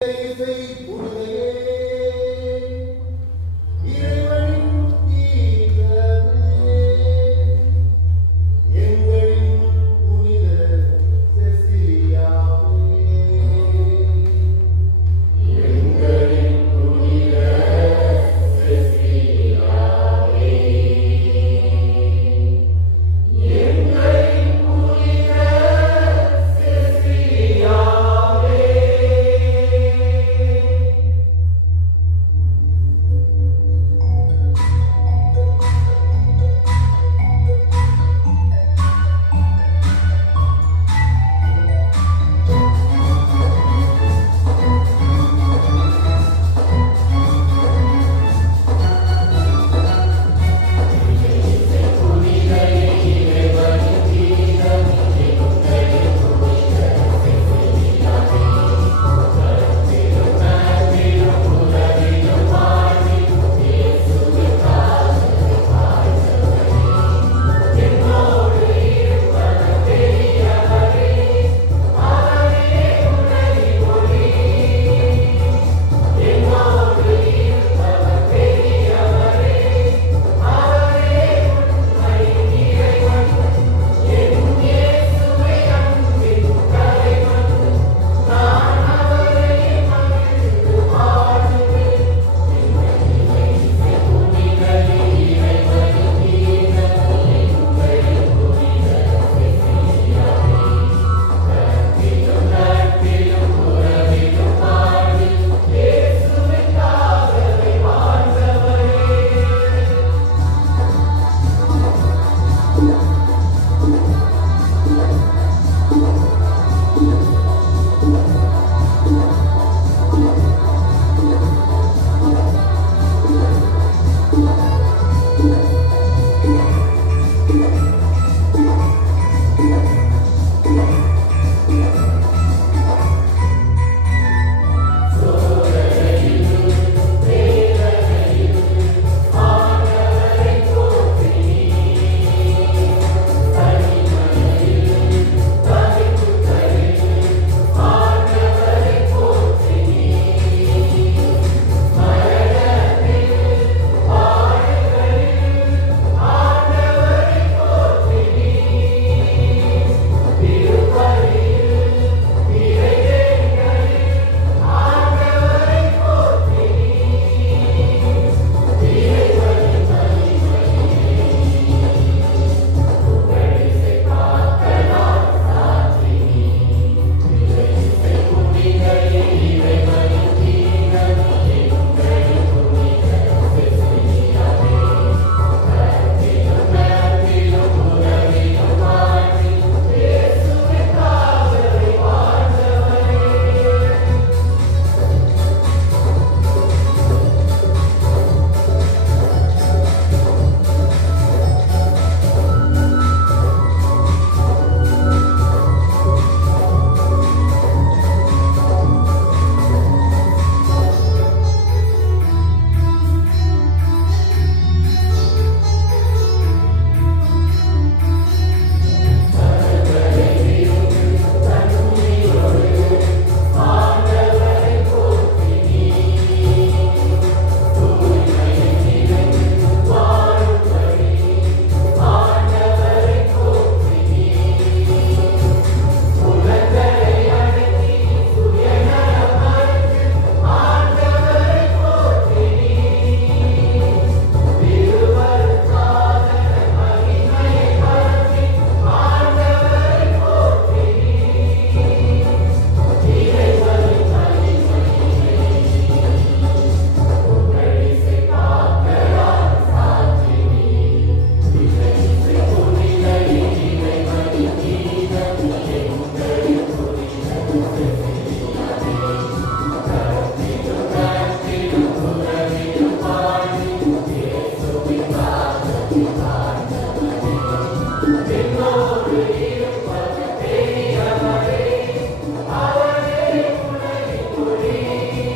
anything